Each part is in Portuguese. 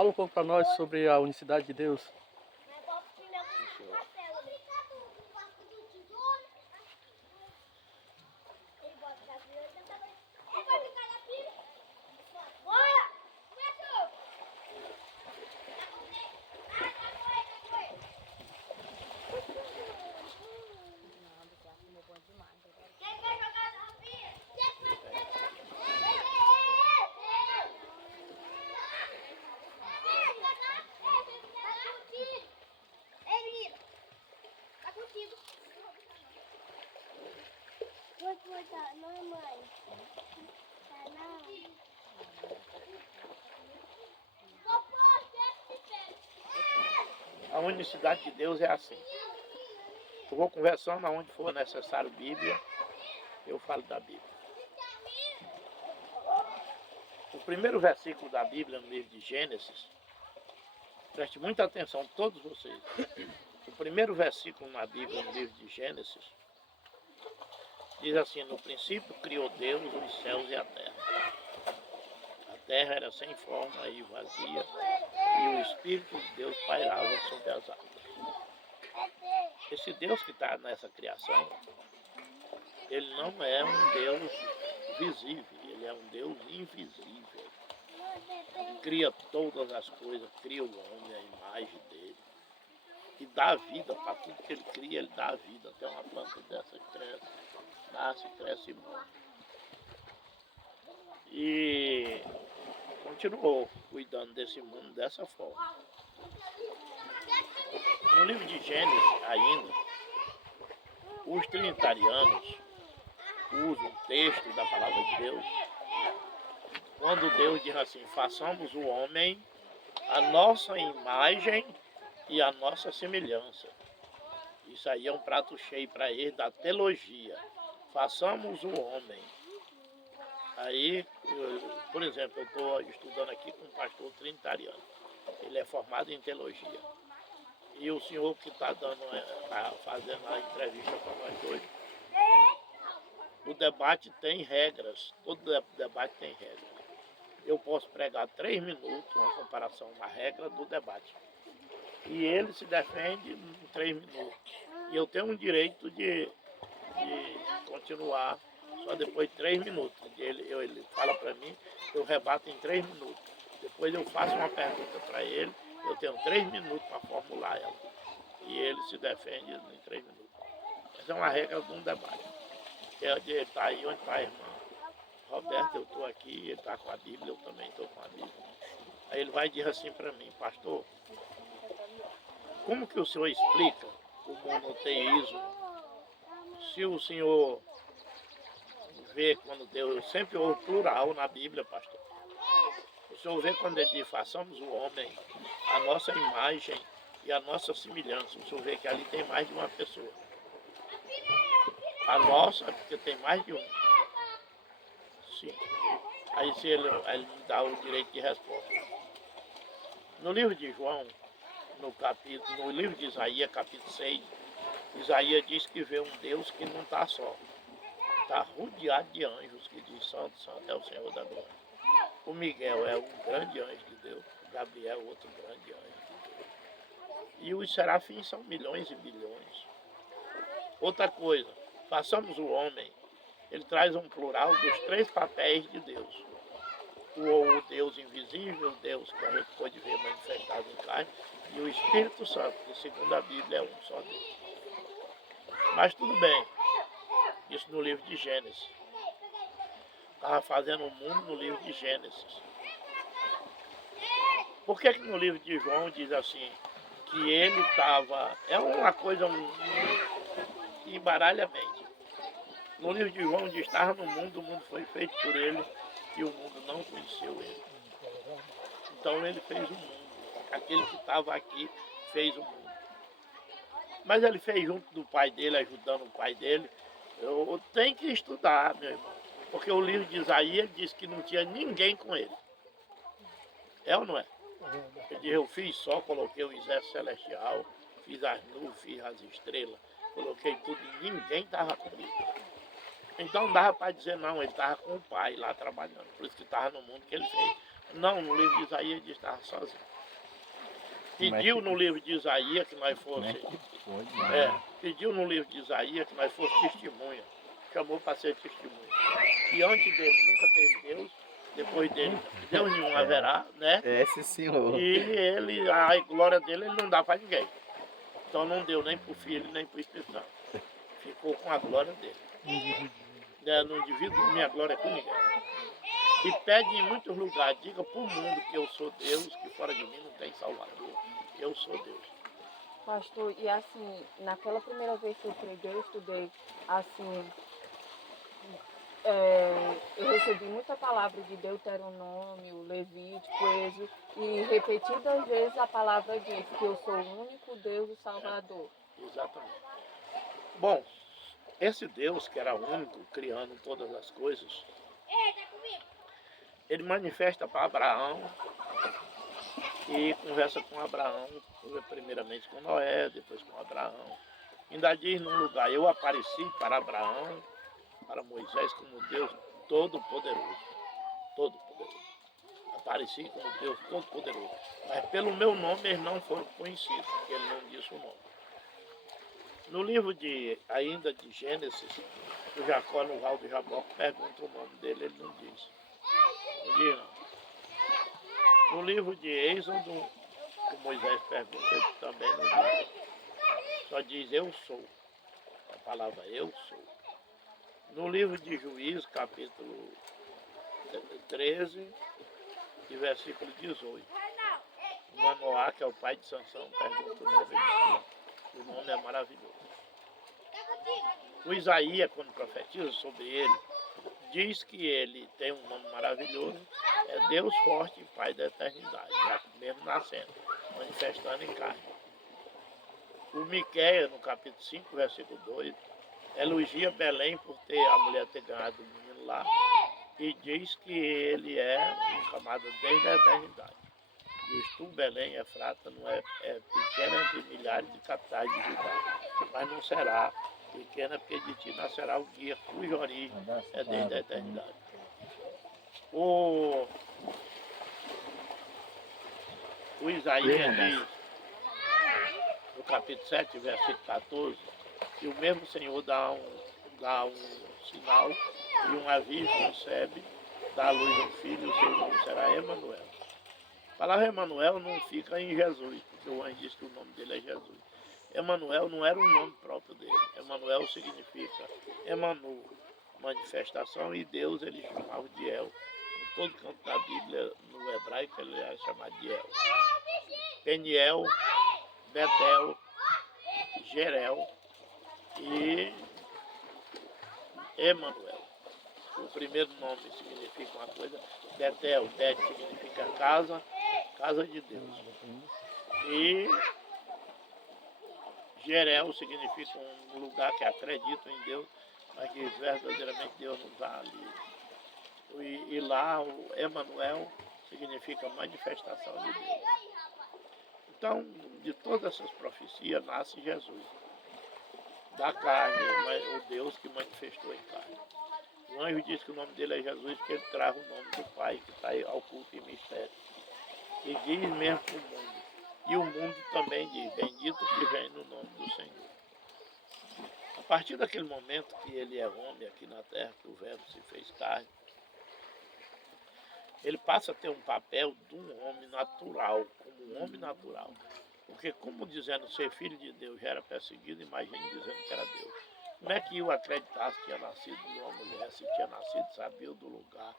fala um pouco para nós sobre a unicidade de Deus. Não, mãe. Tá não. A unicidade de Deus é assim. Eu vou conversando aonde for necessário Bíblia, eu falo da Bíblia. O primeiro versículo da Bíblia no livro de Gênesis, preste muita atenção, todos vocês. O primeiro versículo na Bíblia no livro de Gênesis diz assim: no princípio criou Deus os céus e a terra. A terra era sem forma e vazia, e o Espírito de Deus pairava sobre as águas. Esse Deus que está nessa criação, ele não é um Deus visível, ele é um Deus invisível. Cria todas as coisas, cria o homem, a imagem dele. E dá vida para tudo que ele cria, ele dá vida. Até uma planta dessa cresce, nasce, cresce e morre. E continuou cuidando desse mundo dessa forma. No livro de Gênesis ainda, os trinitarianos usam o texto da palavra de Deus, quando Deus diz assim: façamos o homem a nossa imagem e a nossa semelhança. Isso aí é um prato cheio para eles da teologia. Façamos o homem. Aí, por exemplo, eu estou estudando aqui com um pastor trinitariano. Ele é formado em teologia. E o senhor que está fazendo a entrevista para nós dois, o debate tem regras. Todo debate tem regras. Eu posso pregar 3 minutos, uma comparação na regra do debate. E ele se defende em 3 minutos. E eu tenho um direito de continuar só depois de 3 minutos. Ele fala para mim, eu rebato em 3 minutos. Depois eu faço uma pergunta para ele, eu tenho 3 minutos para formular ela. E ele se defende em 3 minutos. Essa é uma regra de um debate. Ele está aí onde está a irmã Roberta, eu estou aqui, ele está com a Bíblia, eu também estou com a Bíblia. Aí ele vai dizer assim para mim: pastor, como que o senhor explica o monoteísmo? Se o senhor vê quando Deus sempre houve plural na Bíblia, pastor. O senhor vê quando ele diz: façamos o homem a nossa imagem e a nossa semelhança. O senhor vê que ali tem mais de uma pessoa. A nossa é porque tem mais de um. Sim. Aí se ele me dá o direito de resposta. No livro de João, no livro de Isaías, capítulo 6, Isaías diz que vê um Deus que não está só. Está rodeado de anjos, que diz: santo, santo é o Senhor da glória. O Miguel é um grande anjo de Deus, o Gabriel é outro grande anjo de Deus. E os serafins são milhões e bilhões. Outra coisa, façamos o homem. Ele traz um plural dos 3 papéis de Deus. O Deus invisível, o Deus que a gente pode ver manifestado em carne, e o Espírito Santo, que segundo a Bíblia é um só Deus. Mas tudo bem, isso no livro de Gênesis. Estava fazendo o mundo no livro de Gênesis. Por que no livro de João diz assim, que ele estava... É uma coisa que embaralha a mente. No livro de João diz: estava no mundo, o mundo foi feito por ele, e o mundo não conheceu ele. Então ele fez o mundo. Aquele que estava aqui fez o mundo. Mas ele fez junto do pai dele, ajudando o pai dele. Eu tenho que estudar, meu irmão. Porque o livro de Isaías diz que não tinha ninguém com ele. É ou não é? Ele diz: eu fiz só, coloquei o exército celestial, fiz as nuvens, fiz as estrelas, coloquei tudo e ninguém estava comigo. Então não dava para dizer não, ele estava com o pai lá trabalhando. Por isso que estava no mundo que ele fez. Não, no livro de Isaías ele estava sozinho. Como é Pediu que- no livro de Isaías que nós Como é fosse. que pode, Pediu no livro de Isaías que nós fosse testemunha. Chamou para ser testemunha. E antes dele nunca teve Deus, depois dele Deus nenhum haverá, né? É, sim, senhor. E ele, a glória dele ele não dá para ninguém. Então não deu nem para o Filho, nem para o Espírito Santo. Ficou com a glória dele. Não divido minha glória com ninguém. E pede em muitos lugares, diga para o mundo que eu sou Deus, que fora de mim não tem Salvador. Eu sou Deus. Pastor, e assim, naquela primeira vez que eu preguei, eu estudei assim, eu recebi muita palavra de Deuteronômio, Levítico, Êxodo, e repetidas vezes a palavra diz que eu sou o único Deus, o Salvador. Exatamente. Bom, esse Deus que era único, criando todas as coisas, ele manifesta para Abraão e conversa com Abraão, primeiramente com Noé, depois com Abraão. Ainda diz num lugar, eu apareci para Abraão, para Moisés como Deus Todo-Poderoso. Todo-Poderoso. Apareci como Deus Todo-Poderoso. Mas pelo meu nome eles não foram conhecidos, porque ele não disse o nome. No livro ainda de Gênesis, o Jacó no Val do Jaboque pergunta o nome dele, ele não diz. Não diz não. No livro de Êxodo, o Moisés pergunta, ele também não diz. Só diz eu sou. A palavra eu sou. No livro de Juízes, capítulo 13, e versículo 18. O Manoá, que é o pai de Sansão, pergunta o nome dele. O nome é maravilhoso. O Isaías, quando profetiza sobre ele, diz que ele tem um nome maravilhoso, é Deus forte e Pai da eternidade, já mesmo nascendo, manifestando em carne. O Miqueias, no capítulo 5, versículo 2, elogia Belém por a mulher ter ganhado o menino lá, e diz que ele é um chamado desde a eternidade. Diz, tu, Belém, Efrata, não é pequena entre milhares de capitais de Judá, mas não será pequena porque de ti nascerá o guia cuja origem é desde a eternidade. O Isaías diz, no capítulo 7, versículo 14, que o mesmo Senhor dá um sinal e um aviso concebe, dá à luz um filho, e o seu nome será Emanuel. A palavra Emanuel não fica em Jesus, porque o anjo diz que o nome dele é Jesus. Emanuel não era o nome próprio dele. Emanuel significa Emanu, manifestação, e Deus ele chamava de El. Em todo canto da Bíblia, no hebraico, ele é chamado de El. Peniel, Betel, Jerel e Emanuel. O primeiro nome significa uma coisa, Betel, Bet significa casa, casa de Deus. E Jerel significa um lugar que acredita em Deus, mas que verdadeiramente Deus não está ali. E lá o Emanuel significa manifestação de Deus. Então, de todas essas profecias nasce Jesus. Da carne, o Deus que manifestou em carne. O anjo diz que o nome dele é Jesus, porque ele traz o nome do Pai, que está aí oculto em mistério. E diz mesmo para o mundo. E o mundo também diz, bendito que vem no nome do Senhor. A partir daquele momento que ele é homem aqui na terra, que o verbo se fez carne, ele passa a ter um papel de um homem natural, como um homem natural. Porque como dizendo ser filho de Deus já era perseguido, imagine dizendo que era Deus. Como é que eu acreditasse que tinha nascido de uma mulher, se tinha nascido, sabia do lugar?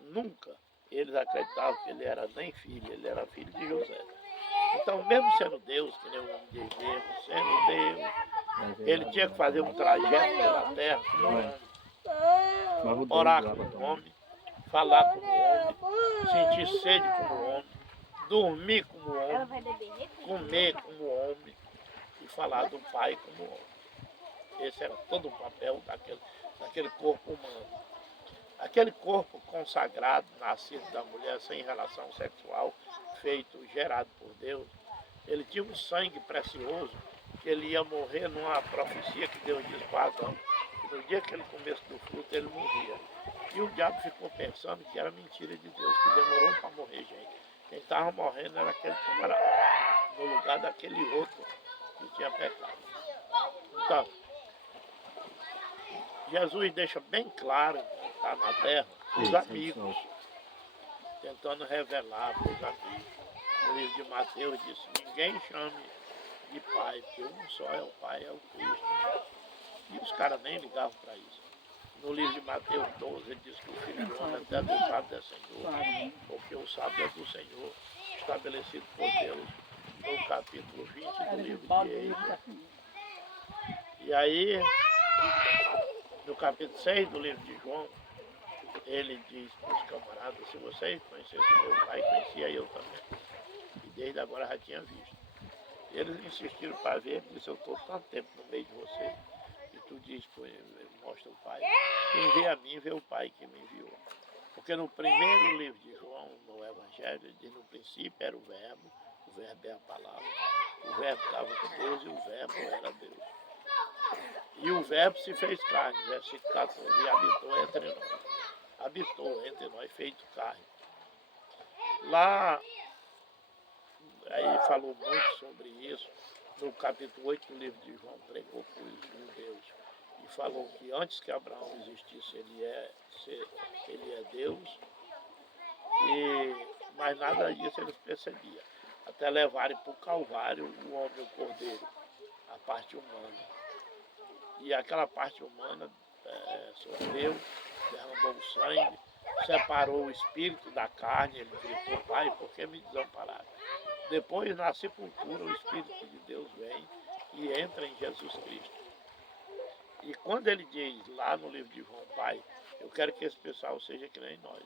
Nunca eles acreditavam que ele era nem filho, ele era filho de José. Então, mesmo sendo Deus, que nem o homem diz mesmo, sendo Deus, ele tinha que fazer um trajeto pela terra como um homem, orar como um homem, falar como um homem, sentir sede como um homem, dormir como um homem, comer como um homem e falar do Pai como um homem. Esse era todo o papel daquele corpo humano. Aquele corpo consagrado, nascido da mulher sem relação sexual, feito, gerado por Deus, ele tinha um sangue precioso, que ele ia morrer numa profecia que Deus disse para Adão, que no dia que ele comesse do fruto, ele morria. E o diabo ficou pensando que era mentira de Deus, que demorou para morrer gente. Quem estava morrendo era aquele camarada, no lugar daquele outro que tinha pecado. Então, Jesus deixa bem claro que está na terra os amigos, tentando revelar para os amigos. No livro de Mateus diz, ninguém chame de pai, porque um só é o pai, é o Cristo. E os caras nem ligavam para isso. No livro de Mateus 12, ele diz que o Filho do Homem até do sábio é Senhor, porque o sábio é do Senhor, estabelecido por Deus, no capítulo 20 do livro de Êxodo. E aí, no capítulo 6 do livro de João, ele diz para os camaradas, se vocês conhecessem meu pai, conhecia eu também. E desde agora já tinha visto. E eles insistiram para ver, ele disse, eu estou tanto tempo no meio de vocês. E tu diz, mostra o Pai. Quem vê a mim, vê o Pai que me enviou. Porque no primeiro livro de João, no Evangelho, ele diz, no princípio era o verbo é a palavra. O verbo estava com Deus e o verbo era Deus. E o verbo se fez carne, versículo 14, e habitou entre nós. Habitou entre nós, feito carne. Lá, aí falou muito sobre isso. No capítulo 8 do livro de João, pregou para os judeus e falou que antes que Abraão existisse, ele é Deus, mas nada disso eles percebiam. Até levarem para o Calvário o homem, o cordeiro, a parte humana. E aquela parte humana sofreu, derramou o sangue, separou o espírito da carne, ele gritou, Pai, por que me desampararam? Depois, na sepultura, o Espírito de Deus vem e entra em Jesus Cristo. E quando ele diz lá no livro de João, Pai, eu quero que esse pessoal seja que nem nós.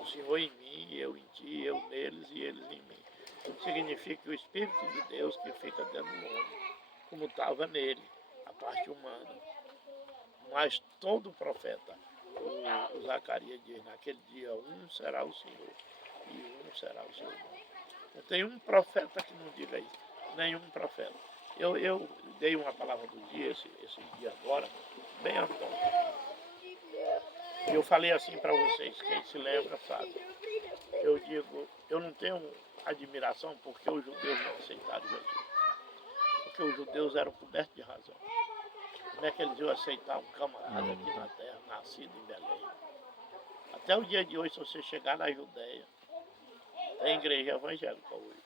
O Senhor em mim, eu em ti, eu neles e eles em mim. Significa que o Espírito de Deus que fica dentro do homem, como estava nele, a parte humana. Mas todo profeta, o Zacarias diz, naquele dia um será o Senhor e um será o seu nome. Não tem um profeta que não diga isso, nenhum profeta. Eu dei uma palavra do dia, esse dia agora, bem à toa. Eu falei assim para vocês, quem se lembra sabe. Eu digo, eu não tenho admiração porque os judeus não aceitaram Jesus. Porque os judeus eram cobertos de razão. Como é que eles iam aceitar um camarada aqui na terra, nascido em Belém? Até o dia de hoje, se você chegar na Judéia, tem igreja evangélica hoje,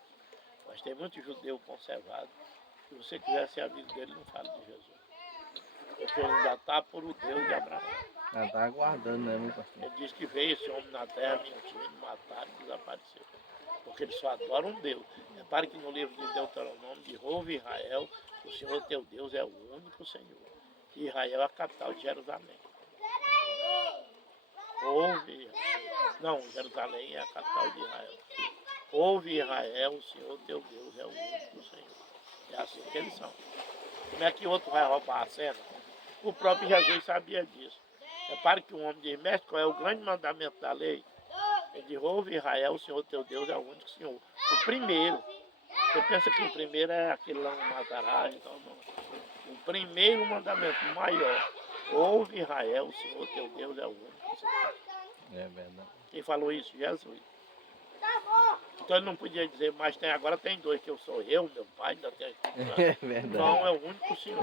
mas tem muito judeu conservado. Se você quiser ser amigo dele, não fale de Jesus. Porque ele ainda está por o Deus de Abraão. Já está aguardando, né, meu pastor? Ele diz que veio esse homem na terra mentindo, mataram e desapareceu. Porque eles só adoram um Deus. Repare que no livro de Deuteronômio diz, ouve Israel, o Senhor teu Deus é o único Senhor. E Israel é a capital de Jerusalém. Ouve, não, Jerusalém é a capital de Israel. Ouve Israel, o Senhor teu Deus é o único Senhor. É assim que eles são. Como é que outro vai roubar a cena? O próprio Jesus sabia disso. Repare que o homem diz, mestre, qual é o grande mandamento da lei? Ele diz, ouve Israel, o Senhor teu Deus é o único Senhor. O primeiro. Você pensa que o primeiro é aquele lá no Matará, então não. O primeiro mandamento maior. Ouve Israel, o Senhor teu Deus é o único Senhor. É verdade. Quem falou isso? Jesus. Então ele não podia dizer, mas agora tem dois, que eu sou eu, meu pai, ainda tem. É verdade. Não, é o único Senhor.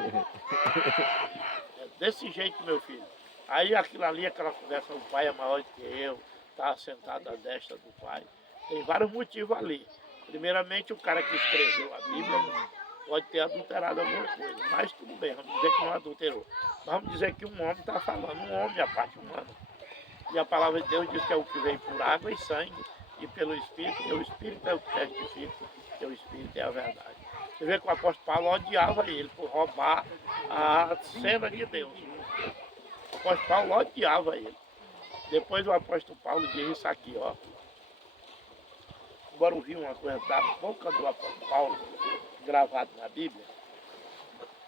É desse jeito, meu filho. Aí aquilo ali, aquela conversa, o pai é maior do que eu, está sentado à destra do pai. Tem vários motivos ali. Primeiramente, o cara que escreveu a Bíblia pode ter adulterado alguma coisa. Mas tudo bem, vamos dizer que não adulterou. Vamos dizer que um homem está falando, um homem, a parte humana. E a palavra de Deus diz que é o que vem por água e sangue. E pelo Espírito, que o Espírito é o que testifica, que o Espírito é a verdade. Você vê que o apóstolo Paulo odiava ele por roubar a cena de Deus. O apóstolo Paulo odiava ele. Depois o apóstolo Paulo diz isso aqui, ó. Agora ouvir uma coisa da boca do apóstolo Paulo, gravado na Bíblia,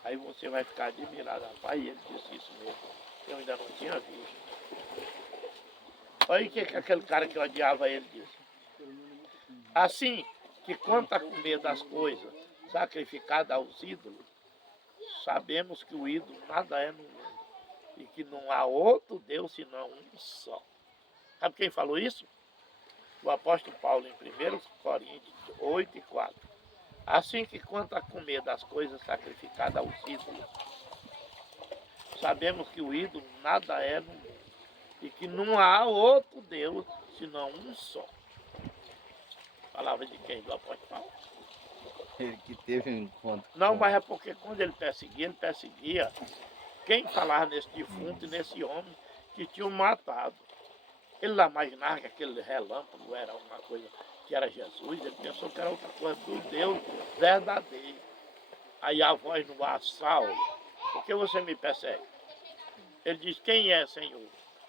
aí você vai ficar admirado. Rapaz, ele disse isso mesmo. Eu ainda não tinha visto. Olha o que aquele cara que odiava ele disse. Assim que quanto a comer das coisas sacrificadas aos ídolos, sabemos que o ídolo nada é no mundo, e que não há outro Deus senão um só. Sabe quem falou isso? O apóstolo Paulo em 1 Coríntios 8:4. Assim que quanto a comer das coisas sacrificadas aos ídolos, sabemos que o ídolo nada é no mundo e que não há outro Deus senão um só. Palavra de quem? Do apóstolo Paulo? Ele que teve um encontro. Não, mas é porque quando ele perseguia quem falava nesse defunto e nesse homem que tinham matado. Ele lá imaginava que aquele relâmpago era uma coisa que era Jesus, ele pensou que era outra coisa do Deus verdadeiro. Aí a voz no ar, Saulo, por que você me persegue? Ele diz, quem é, Senhor?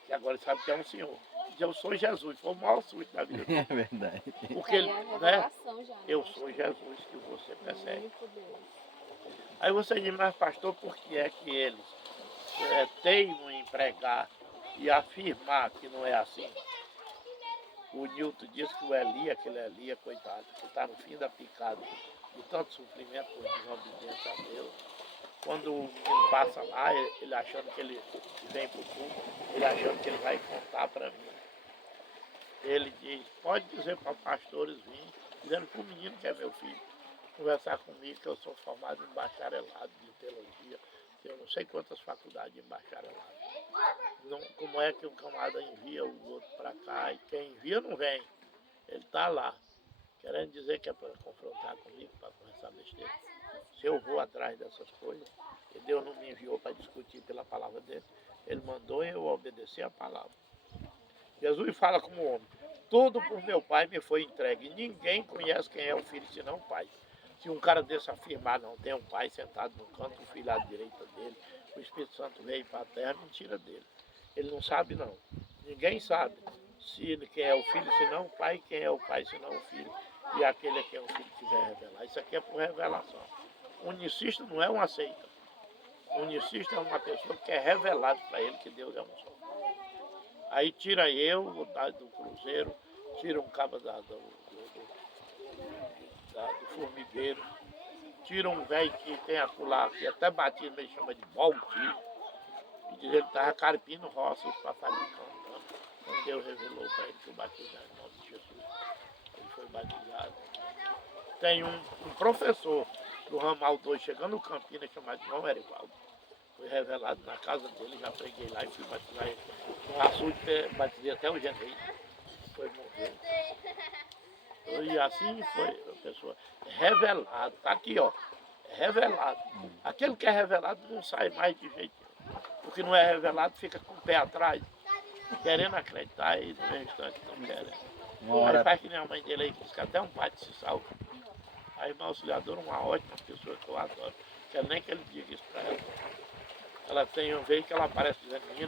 E agora ele sabe que é um Senhor. Diz, eu sou Jesus, foi o maior susto da vida dele. É verdade. Porque ele, Aí é a né? revelação já, né? Eu sou Jesus que você O persegue. único Deus. Aí você diz, mas pastor, por que é que eles teimam em pregar e afirmar que não é assim? O Newton diz que o Elia, aquele Elia, coitado, que está no fim da picada, de tanto sofrimento por desobediência a Deus. Quando o menino passa lá, ele achando que ele vem para o culto, ele achando que ele vai contar para mim. Ele diz, pode dizer para pastores virem, dizendo para o menino que é meu filho, conversar comigo, que eu sou formado em bacharelado de teologia, eu não sei quantas faculdades em bacharelado. Não, como é que um camarada envia o outro para cá e quem envia não vem. Ele está lá, querendo dizer que é para confrontar comigo, para conversar besteira. Se eu vou atrás dessas coisas, e Deus não me enviou para discutir pela palavra dele, ele mandou eu obedecer a palavra. Jesus fala como homem, tudo por meu Pai me foi entregue, ninguém conhece quem é o Filho senão o Pai. Se um cara desse afirmar, não, tem um Pai sentado no canto, o Filho à direita dele, o Espírito Santo veio para a terra, mentira dele. Ele não sabe não, ninguém sabe se ele quem é o Filho senão o Pai, quem é o Pai senão o Filho, e aquele é quem o Filho quiser revelar. Isso aqui é por revelação. Unicista não é uma seita. Unicista é uma pessoa que é revelado para ele que Deus é um só. Aí tira eu do cruzeiro, tira um cabo do formigueiro, tira um velho que tem acolá, que até batismo ele chama de balti, e diz ele estava carpindo roça, os passarinhos cantando. Quando Deus revelou para ele que o batizar em nome de Jesus, ele foi batizado. Tem um professor do ramal 2 chegando no Campinas, chamado João Erivaldo. Foi revelado na casa dele, já preguei lá e fui batizar ele. No açude, batizei até o Genei. Foi morrer. E assim foi a pessoa. Revelado, tá aqui ó. Revelado. Aquele que é revelado não sai mais de jeito nenhum. O que não é revelado fica com o pé atrás, querendo acreditar e no instante não querendo. Aí faz que nem a mãe dele aí, que diz que até um pai se salva. A irmã auxiliadora é uma ótima pessoa que eu adoro. Quero nem que ele diga isso para ela. Ela tem uma vez que ela aparece dizendo, menino,